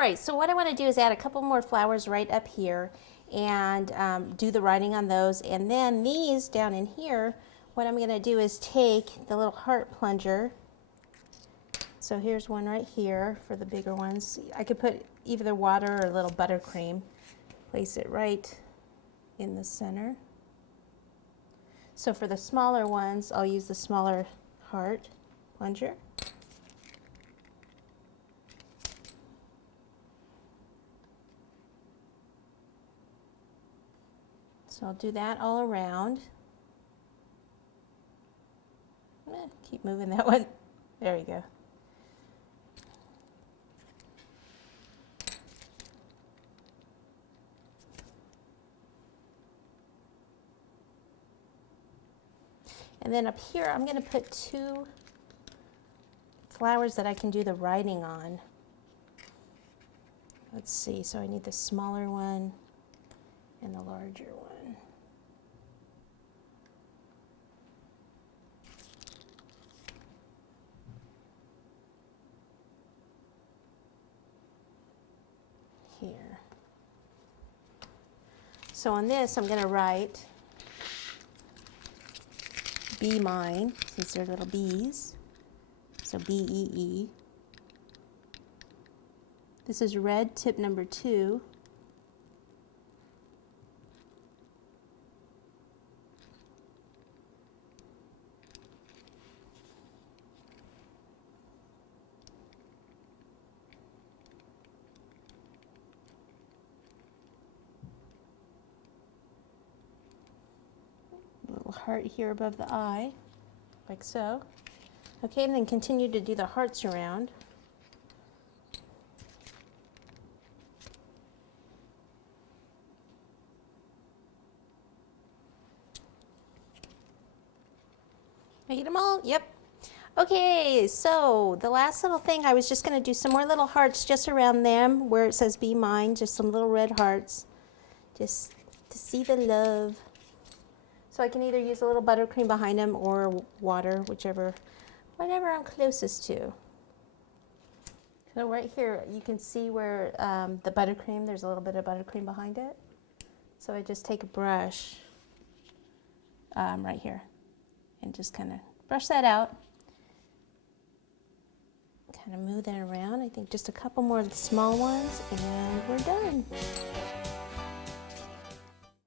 right, so what I want to do is add a couple more flowers right up here and do the writing on those. And then these down in here, what I'm going to do is take the little heart plunger. So here's one right here for the bigger ones. I could put either water or a little buttercream. Place it right in the center. So for the smaller ones, I'll use the smaller heart plunger. So I'll do that all around. Keep moving that one. There you go. And then up here, I'm going to put two flowers that I can do the writing on. Let's see, so I need the smaller one and the larger one. Here. So on this, I'm going to write Be Mine, since they're little bees. So B-E-E. This is red tip number 2. Little heart here above the eye, like so. Okay, and then continue to do the hearts around. I get them all? Yep. Okay, so the last little thing, I was just going to do some more little hearts just around them where it says Be Mine, just some little red hearts, just to see the love. So I can either use a little buttercream behind them or water, whatever I'm closest to. So right here, you can see where the buttercream, there's a little bit of buttercream behind it. So I just take a brush right here and just kind of brush that out. Kind of move that around. I think just a couple more of the small ones and we're done.